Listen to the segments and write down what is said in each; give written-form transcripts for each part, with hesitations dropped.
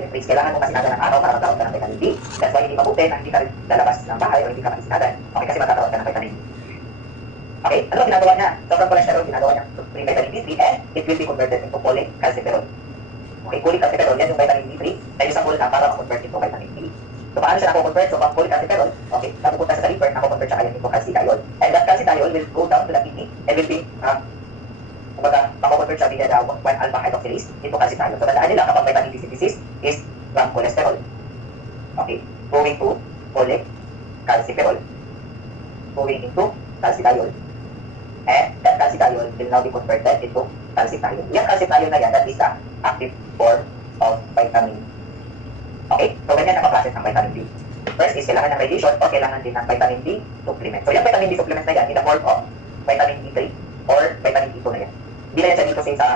ultraviolet rays. Kailangan mo kasinagan ng araw para magkaroon ka ng vitamin D. That's why hindi mabuti na hindi ka lalabas ng bahay o hindi ka makasinagan. Okay, kasi magkakaroon ka ng vitamin D. Okay, ano ang ginagawa niya? So from cholesterol, ginagawa niya to create vitamin D3 and it will be converted into folic calciferol. Okay, folic calciferol, yan yung vitamin D3 na usable na para ma-convert into vitamin D. So paano siya nako-convert? So pag folic calciferol, okay, napupunta sa liver, nako-convert siya kaya into calcidiol. And that calcidiol will go down to the kidney and will be kumbaga, mako-convert siya via the 1-alpha hydroxylase into calcidiol. So tandaan nila kapag vitamin D synthesis is from cholesterol. Okay, going to folic calciferol. Going into calcidiol. And that calcidiol will now be converted into calcitriol. Yung calcitriol na yan, that is the active form of vitamin. Okay? So, ganyan ang process ng vitamin D. First is kailangan ng radiation o kailangan din ng vitamin D supplement. So, yung vitamin D supplement na yan in the form of vitamin D3 or vitamin D2 na yan. Hindi na yan siya dito sa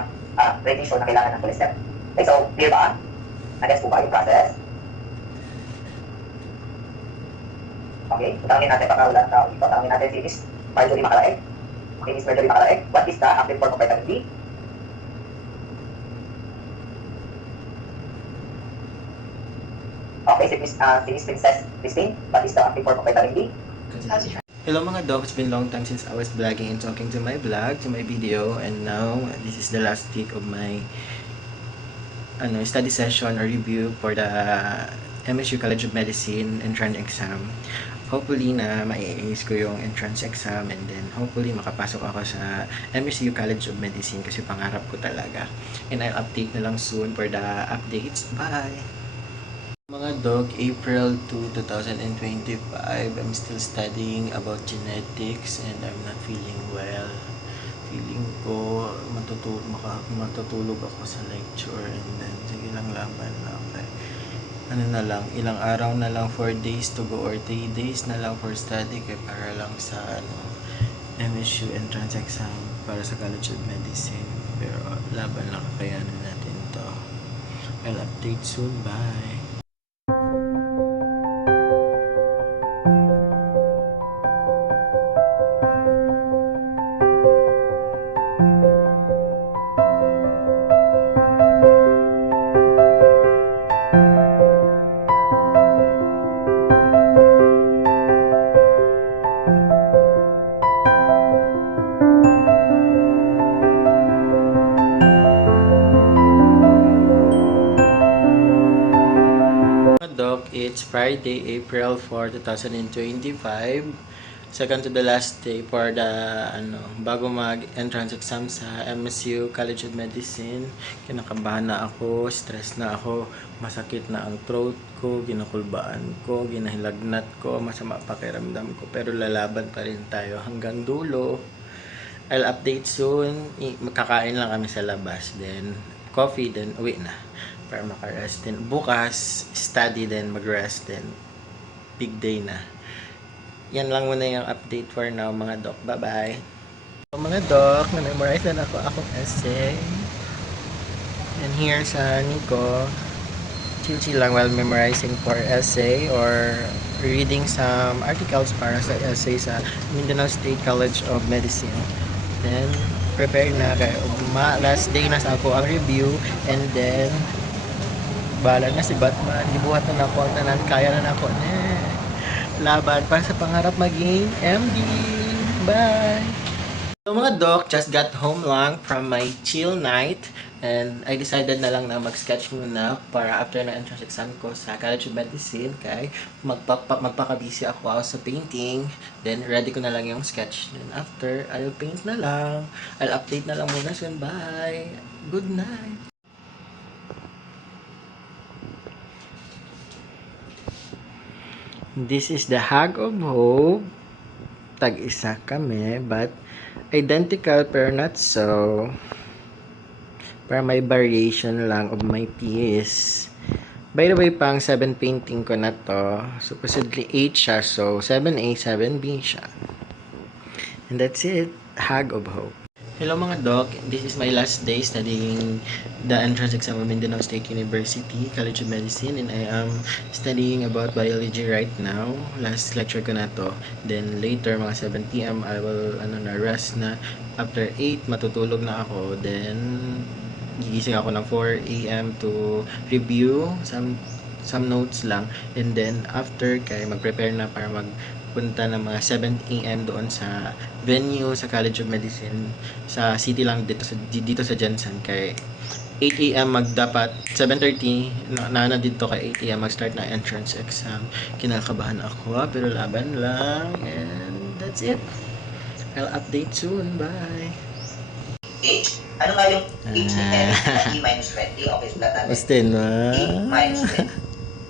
radiation na kailangan ng cholesterol. Okay, so, clear ba? Nag-gets po ba yung process? Okay, so tanongin natin baka wala tao dito. Tanongin natin si Miss Marjorie Macalaeg. Okay, Miss Marjorie Macalaeg, what is the active form of vitamin D? Okay, si Miss Princess Christine, what is the active form of vitamin D? Hello mga dog, it's been a long time since I was vlogging and talking to my vlog, to my video, and now this is the last week of my study session or review for the MSU College of Medicine entrance exam. Hopefully na ma-ace ko yung entrance exam and then hopefully makapasok ako sa MSU College of Medicine kasi pangarap ko talaga. And I'll update na lang soon for the updates. Bye! Mga dog, April 2, 2025, I'm still studying about genetics and I'm not feeling well. Feeling ko matutulog ako sa lecture and then sige lang, laban lang. Ilang araw na lang, 4 days to go or 3 days na lang for study kaya para lang sa MSU entrance exam para sa College of Medicine. Pero laban lang, kakayanan natin to. I'll update soon. Bye! Doc, it's Friday, April 4, 2025. Second to the last day for the bago mag-entrance exam sa MSU College of Medicine. Kinakabahan na ako, stress na ako, masakit na ang throat ko, ginakulbaan ko, ginahilagnat ko, masama pakiramdam ko, pero lalaban pa rin tayo hanggang dulo. I'll update soon. Magkakain lang kami sa labas, then coffee, then uwi na para makarest. Then bukas study, then mag-rest, then big day na. Yan lang muna yung update for now mga doc. Bye bye. So, mga doc, na-memorize na ako akong essay. And here sa Nico, chill lang while memorizing for essay or reading some articles para sa essay sa Mindanao State College of Medicine. Then prepare na kayo. Last day na sa ako ang review and then bahala na si Batman. Gibuhatan na ako ang tanan. Kaya na ako. Laban para sa pangarap maging MD. Bye! So mga doc, just got home lang from my chill night. And I decided na lang na mag-sketch muna para after na entrance exam ko sa College of Medicine kay magpaka-busy ako sa painting. Then ready ko na lang yung sketch. Then after, I'll paint na lang. I'll update na lang muna soon. Bye! Good night! This is the Hag of Hope. Tag-isa kami, but identical pero not so. Para may variation lang of my piece. By the way, pang 7 painting ko na to. Supposedly 8 siya, so 7A, 7B siya. And that's it. Hag of Hope. Hello mga doc, this is my last day studying the entrance exam of Mindanao State University, College of Medicine, and I am studying about biology right now. Last lecture ko na to. Then later, mga 7 PM, I will rest na. After 8, matutulog na ako. Then gigising ako ng 4 a.m. to review some notes lang, and then after kay mag-prepare na para magpunta ng mga 7 a.m. doon sa venue sa College of Medicine sa city lang dito sa Jensen. Kay 8 a.m. magdapat 7:30 na dito kay 8 a.m. mag-start na entrance exam. Kinakabahan ako pero laban lang, and that's it. I'll update soon. Bye. H. Ano nga yung H ni Eric na E minus 20? Okay, sulat natin. Austin, E minus 20.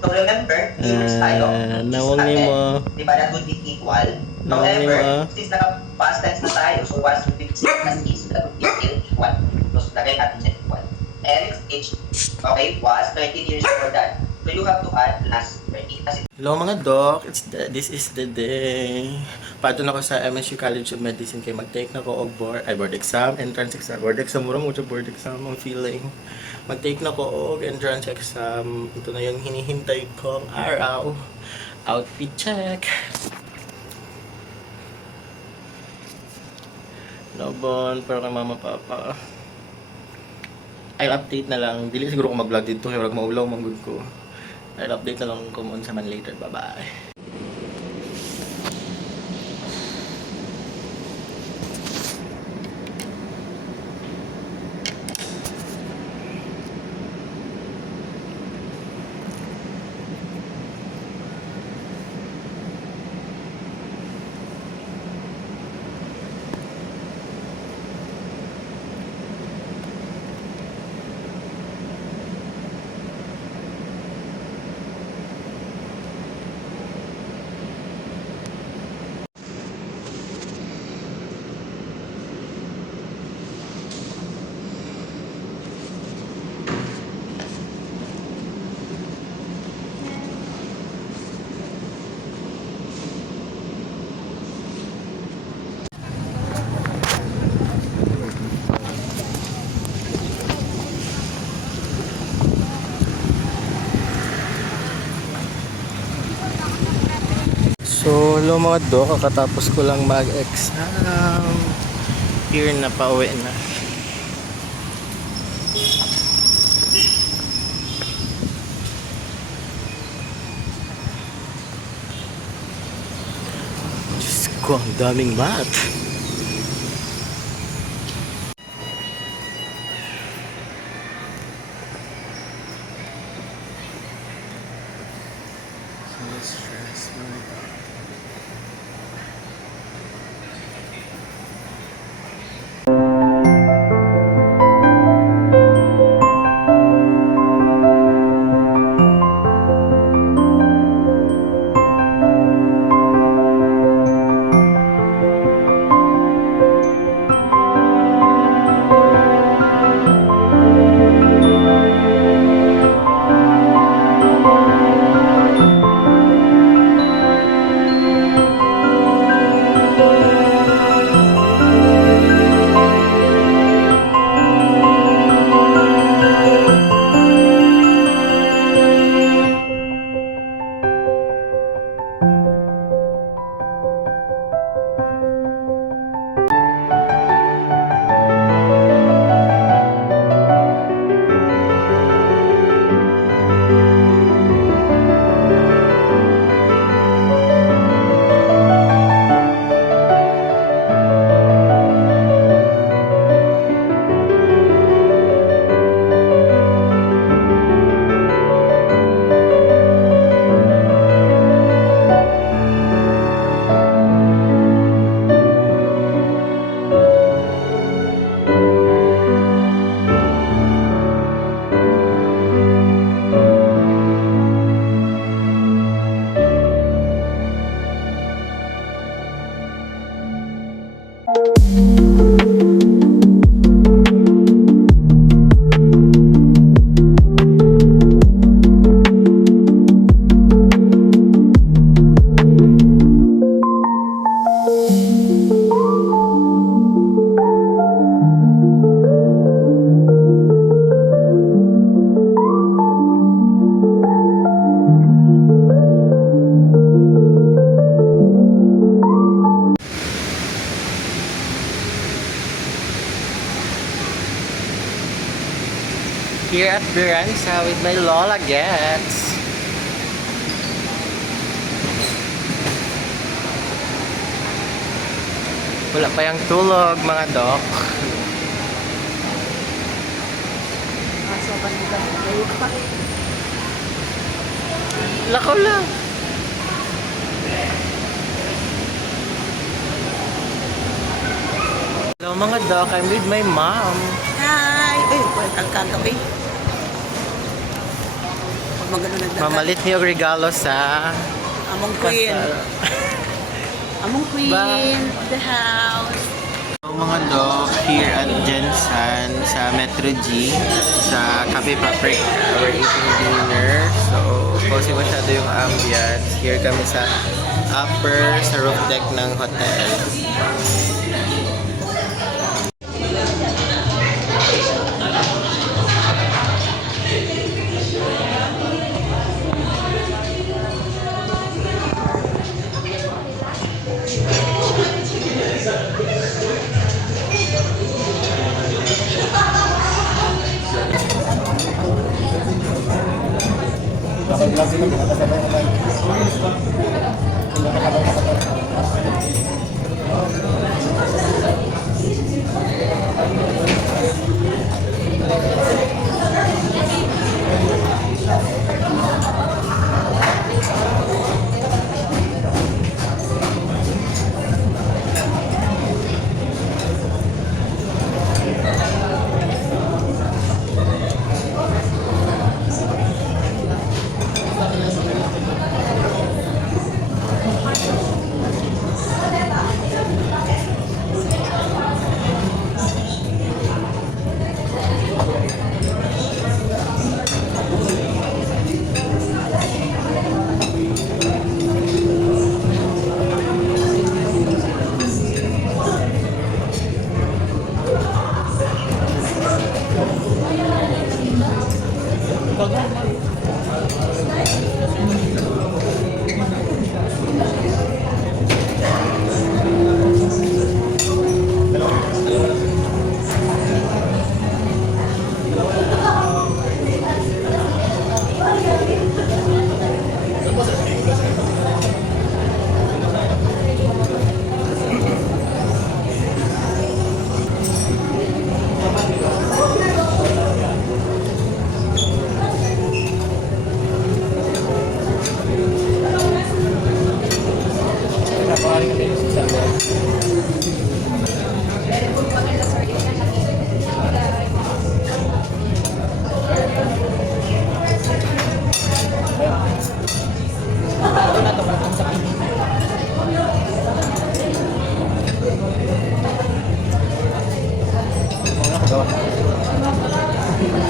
So remember, keywords tayo. nawang ni mo. Diba, that would be equal. Nawang ni However, mo. since naka-past tense na tayo, so was would be same as is, that would be equal. So lagay natin siya equal. Eric's age, okay, was 13 years before that. So you have to add plus 30 kasi Hello mga doc, this is the day. Pato na ko sa MSU College of Medicine kay mag-take na ko og board exam, entrance exam. Board exam, mura mo siya board exam ang feeling. Mag-take na ko og entrance exam. Ito na yung hinihintay kong araw. Outfit check. Lobon, pero kay mama papa. I'll update na lang. Dili siguro ko mag-vlog dito, kaya wag maulaw manggod ko. I'll update na lang kung unsa man later. Bye-bye. So, hello mga doc, kakatapos ko lang mag-exam. Here na, pauwi na. Diyos ko, ang daming math. So stress, my God. Here at Biranza with my Lola Gets. Wala pa yung tulog mga dok. Lakaw lang. Hello mga dok, I'm with my mom. Hi! Ay, ang kagabi. Pag magano nagdagan. Mamalit niyo yung regalo sa Among queen. kasal. Among queen Bye. of the house. Hello mga dok, here at Jensan sa Metro G sa Cafe Paprika. We're eating dinner. So, cozy masyado yung ambience. Here kami sa upper, sa roof deck ng hotel.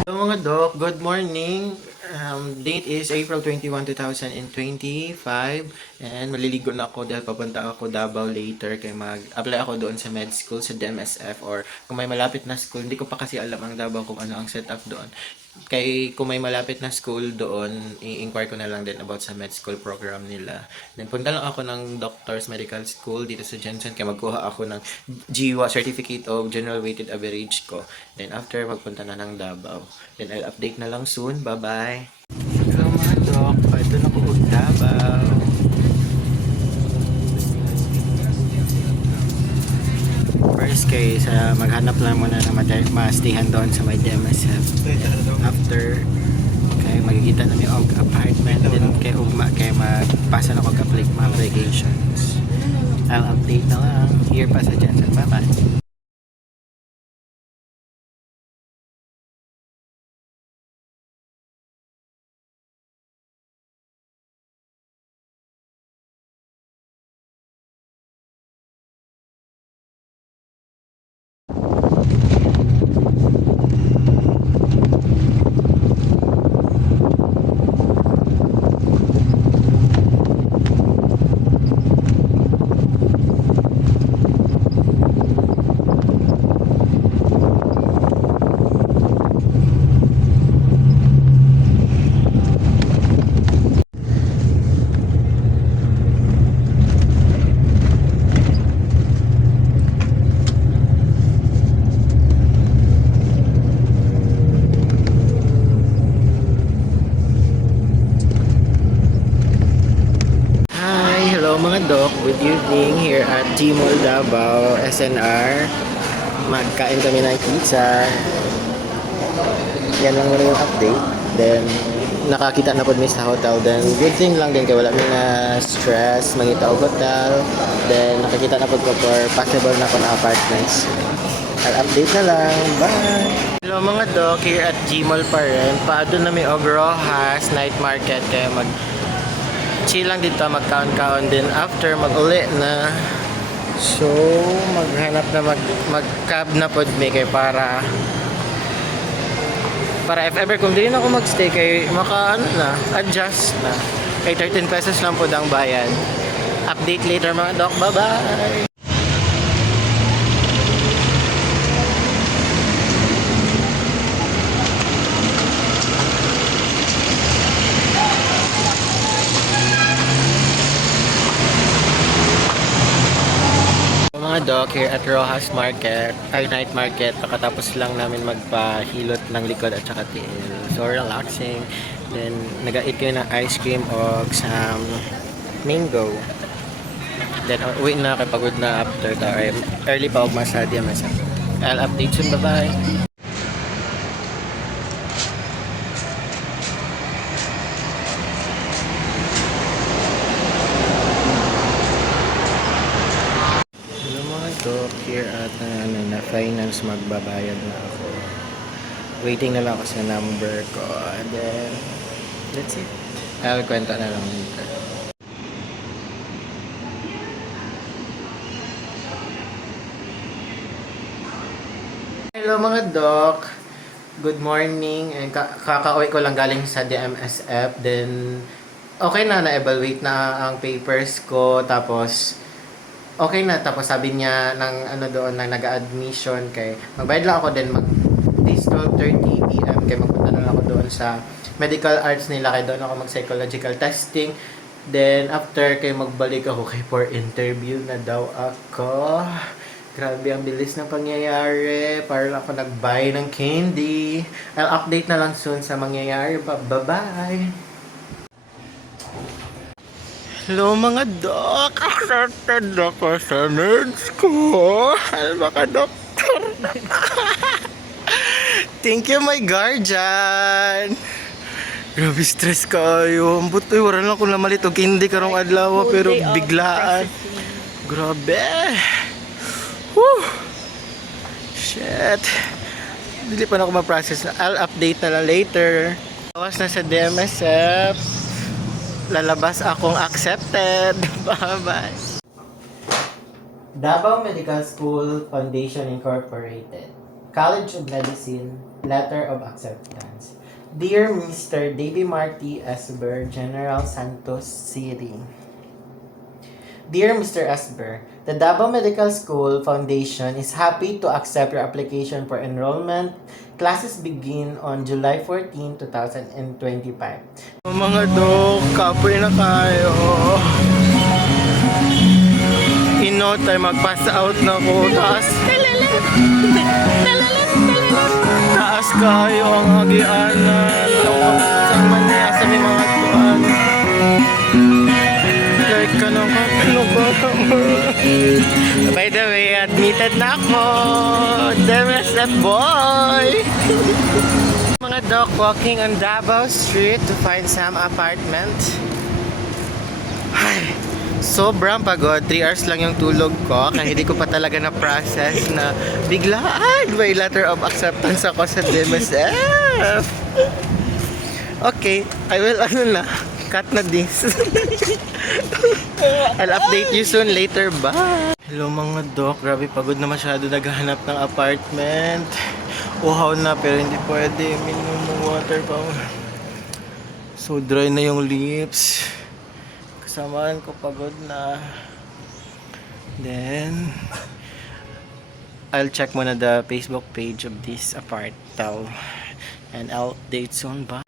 Hello mga dok, good morning. Date is April 21, 2025 and maliligo na ako dahil papunta ako Davao later kaya mag-apply ako doon sa med school sa DMSF or kung may malapit na school, hindi ko pa kasi alam ang Davao kung ano ang setup doon. Kaya kung may malapit na school doon, i-inquire ko na lang din about sa med school program nila. Then punta lang ako ng Doctors Medical School dito sa Jensen kaya magkuha ako ng GWA, Certificate of General Weighted Average ko. Then after, magpunta na ng Davao. Then I'll update na lang soon. Bye-bye! Hello mga dok, ito na ko Davao. First kay sa maghanap lang muna na mastihan doon sa may DMSF. After kay magkikita na yung apartment din kay ugma kay magpasa na ko mga applications. I'll update na lang here pa sa Jensen. Bye bye. evening here at Gmall Davao, SNR. Magkain kami ng pizza. Yan lang muna yung update. Then, nakakita na po mi sa hotel. Then, good thing lang din kaya wala mi na stress. Mangita og hotel. Then, nakakita na po ko for possible na po na apartments. I'll update na lang. Bye! Hello mga dok, here at Gmall pa rin. Paado na may og Rojas Night Market. Kaya chill lang dito, mag-count-count din after mag-uli na. So, maghanap na mag-cab na pod me kay para if ever kung di na ako magstay kay adjust na. Kay 13 pesos lang po ang bayad. Update later mga dok. Bye-bye! Mga dog here at Rojas Market, Night Market. Nakatapos lang namin magpahilot ng likod at saka tiil. So relaxing. Then nag-eat kayo ng ice cream o some mango. Then uwi na kay pagod na after the early pa og masadi masa. I'll update soon. Bye-bye. Here at na finance magbabayad na ako. Waiting na lang ako sa number ko. And then, let's see. I'll kwenta na lang later. Hello mga dok. Good morning. And kakauwi ko lang galing sa DMSF. Then, okay na-evaluate na ang papers ko. Tapos, okay na, tapos sabi niya ng doon na nag-admission kay magbayad lang ako din this 12:30 PM kay magpunta na lang ako doon sa medical arts nila kay doon ako mag-psychological testing. Then after kay magbalik ako kay for interview na daw ako. Grabe ang bilis ng pangyayari. Para lang ako nag-buy ng candy. I'll update na lang soon sa mangyayari. Bye-bye! Hello mga dok! Accepted ako sa nerds ko! Ay, baka doktor! Thank you my guardian! Grabe stress kayo. Butoy, wala lang akong namalit o hindi karong adlaw pero biglaan. Grabe! Woo! Shit! Hindi pa na ako ma-process. I'll update na lang later. Awas na sa DMSF. Lalabas akong accepted. Bye-bye. Davao Medical School Foundation Incorporated. College of Medicine, Letter of Acceptance. Dear Mr. Davey Marty Esber, General Santos City. Dear Mr. Esber, the Davao Medical School Foundation is happy to accept your application for enrollment. Classes begin on July 14, 2025. Mga dok, kapoy na kayo. In no time, mag-pass out na ko. Taas kayo ang agianan. Saan man niya sa may mga tuan. Like ka nung By the way, admitted na ako. DMSF boy! Mga dok, walking on Davao Street to find some apartment. Ay, sobrang pagod. 3 hours lang yung tulog ko. Kaya hindi ko pa talaga na-process na biglaan may letter of acceptance ako sa DMSF. Okay, I will cut na this. I'll update you soon later. Bye! Hello mga dok, grabe pagod na masyado naghahanap ng apartment. Uhaw na pero hindi pwede. Minum water pa. So dry na yung lips. Kasamaan ko pagod na. Then I'll check muna the Facebook page of this apartment and I'll update soon. Bye!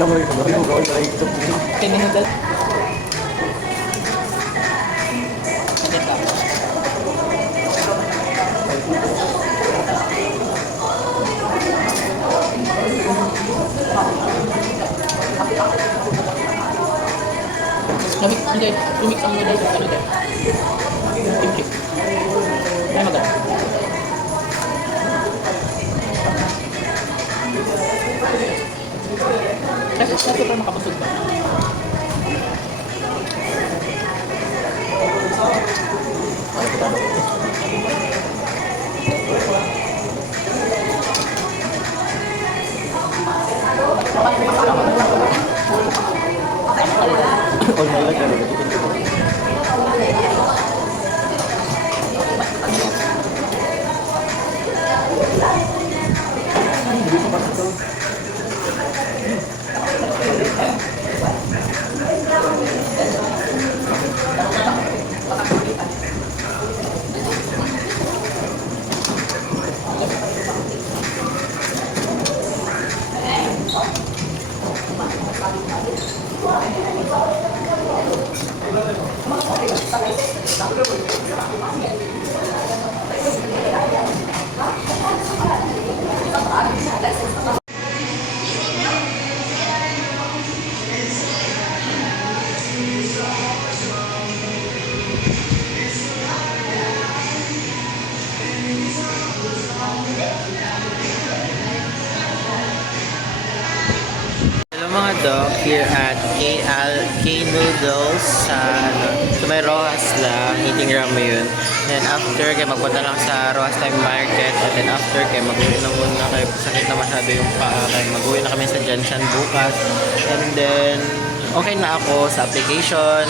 reklamo rin. Sabi mo, gawin pala ito. Tingnan mo. Hindi, tumik ang mga dito. Ano dito? Kimchi. Ay, maganda. Kasi super makapasod ba? All my luck. Hello mga dog, here at K Noodles sa may Rojas lang, eating ramen. Then after kay magpunta lang sa Rojas Time Market, and then after kay mag-uwi na muna kay sakit na masyado yung paa, kay mag-uwi na kami sa Jansan bukas. And then okay na ako sa application,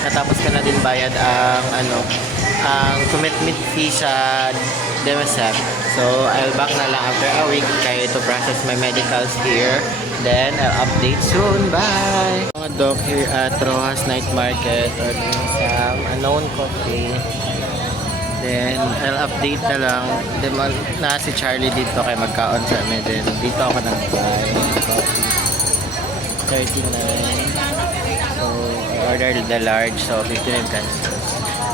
natapos ka na din bayad ang commitment fee sa DMSF. So I'll back na lang after a week kay to process my medicals here. Then, I'll update soon. Bye! Mga dog here at Rojas Night Market, ordering some unknown coffee. Then, I'll update na lang. Then, na si Charlie dito kay magkaon sa amin. Then, dito ako nag-buy coffee. 39. So, I ordered the large. So, 59 pesos.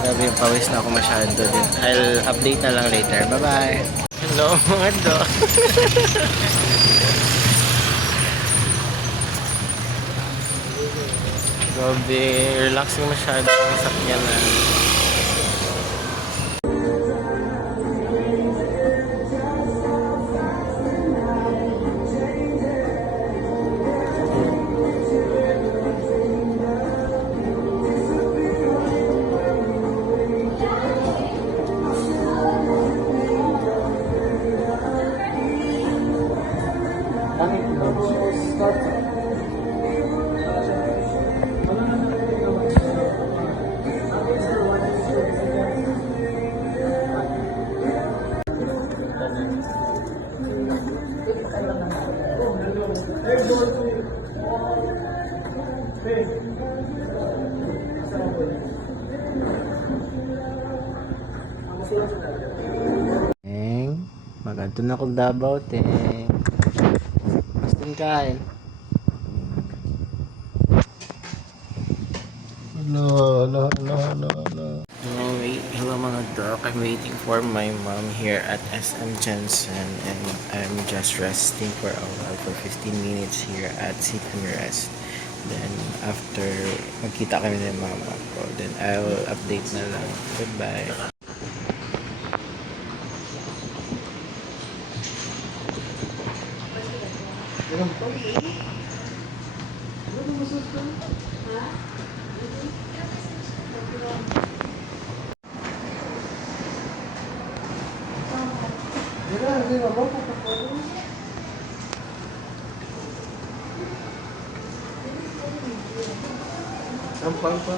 Grabe yung pawis na ako masyado. Then, I'll update na lang later. Bye-bye! Hello mga dog! Grabe, relaxing masyado ang sakyanan. Teng, maganto na kong Davao, Teng. Basta kain. Hello. Hello mga dog. I'm waiting for my mom here at SM Jensen, and I'm just resting for a while for 15 minutes here at Sit and Rest. Then after magkita kami ng mama ko, then I'll update na lang. Goodbye. Gampang pa.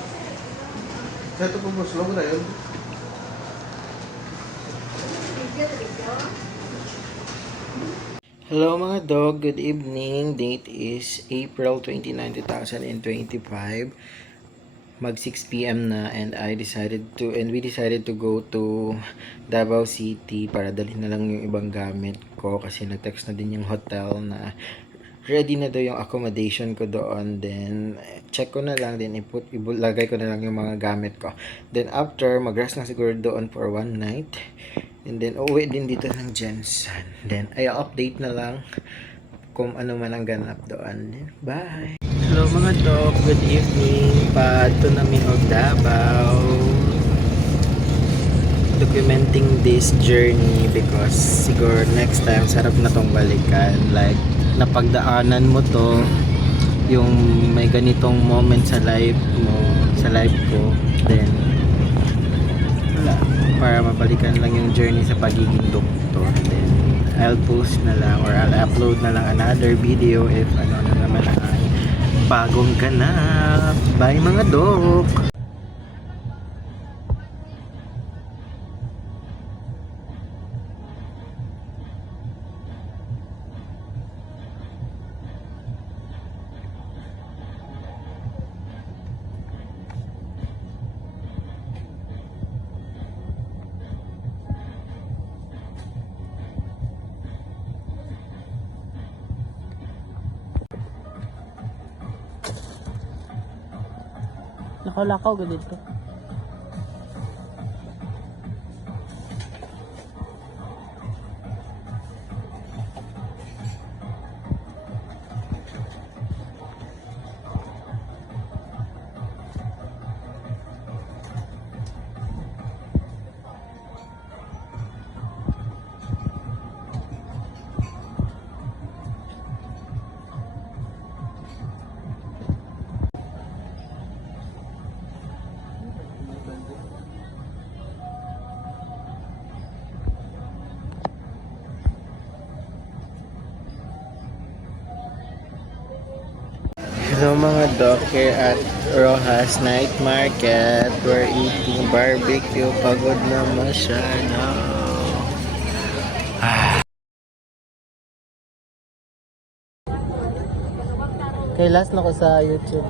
Ito po po, slow na yun. Hello mga dog, good evening. Date is April 29, 2025. Mag 6 PM na, and we decided to go to Davao City para dalhin na lang yung ibang gamit ko kasi nag-text na din yung hotel na ready na daw yung accommodation ko doon. Then, check ko na lang. Then, ilagay ko na lang yung mga gamit ko. Then, after, mag-rest na siguro doon for one night. And then, uuwi din dito ng Jensen. Then, ay update na lang kung ano man ang ganap doon. Then, bye! Hello mga dog, good evening. Pato namin og Davao. Documenting this journey because siguro next time sarap na tong balikan. Like, napagdaanan mo to, yung may ganitong moment sa life mo, sa life ko, then wala, para mabalikan lang yung journey sa pagiging doktor. Then I'll post na lang or I'll upload na lang another video if ano na naman ang bagong ganap. Bye mga dok! Lakaw-lakaw gud dito. Hello mga dog, here at Rojas Night Market. We're eating barbecue. Pagod na masyado. Kay last na ko sa YouTube.